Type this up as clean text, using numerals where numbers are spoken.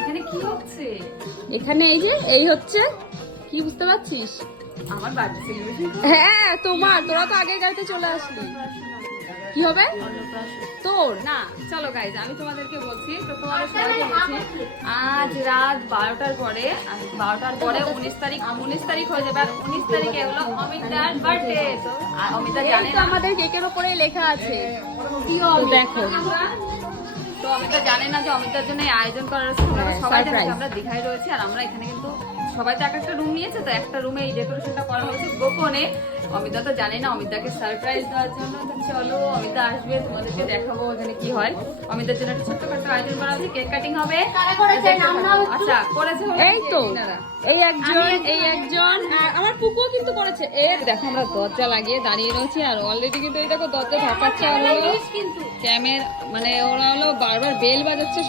এখানে কি হচ্ছে? এখানে এই হচ্ছে কি বুঝতে পারছিস? আমার বার্থডে সেলিব্রেশন। হ্যাঁ তোমার, তোরা তো আগের গাড়িতে চলে আসলি। কি হবে তোর? না চলো গাইজ, আমি তোমাদেরকে বলছি, তো তোমাদের সবাইকে বলছি, আজ রাত 12টার পরে 19 তারিখ হয়ে যাবে। আর 19 তারিখে হলো অমিতার বার্থডে। তো অমিতা জানে তো না, আমাদের কেকের উপরে লেখা আছে তো দেখো, তো অমিতা জানে না যে অমিতার জন্য এই আয়োজন করা রয়েছে। আমরা সবাই জানি যে আমরা দীঘায় রয়েছি, আর আমরা এখানে কিন্তু সবাই তো একটা রুম নিয়েছে, তো একটা রুমে এই ডেকোরেশনটা করা হয়েছে গোপনে। অমিতা তো জানে না, অমিতাকে সারপ্রাইজ দেওয়ার জন্য। তো চলো, অমিতা আসবে, তোমাদেরকে দেখাবো এখানে কি হয়। অমিতার জন্য একটা ছোট্টখাটো আয়োজন করা হয়েছে, কেক কাটিং হবে। আচ্ছা করেছে হলো এই তো এনারা। এই একজন আর আমার পুকুও কিন্তু করেছে। এই দেখো আমরা দরজা লাগিয়ে দাঁড়িয়ে রয়েছি, আর অলরেডি কিন্তু এই দেখো দরজা ধাপাচ্ছে, আর হলো ক্যামেরা মানে ওরা হলো বারবার বেল বাজাচ্ছে।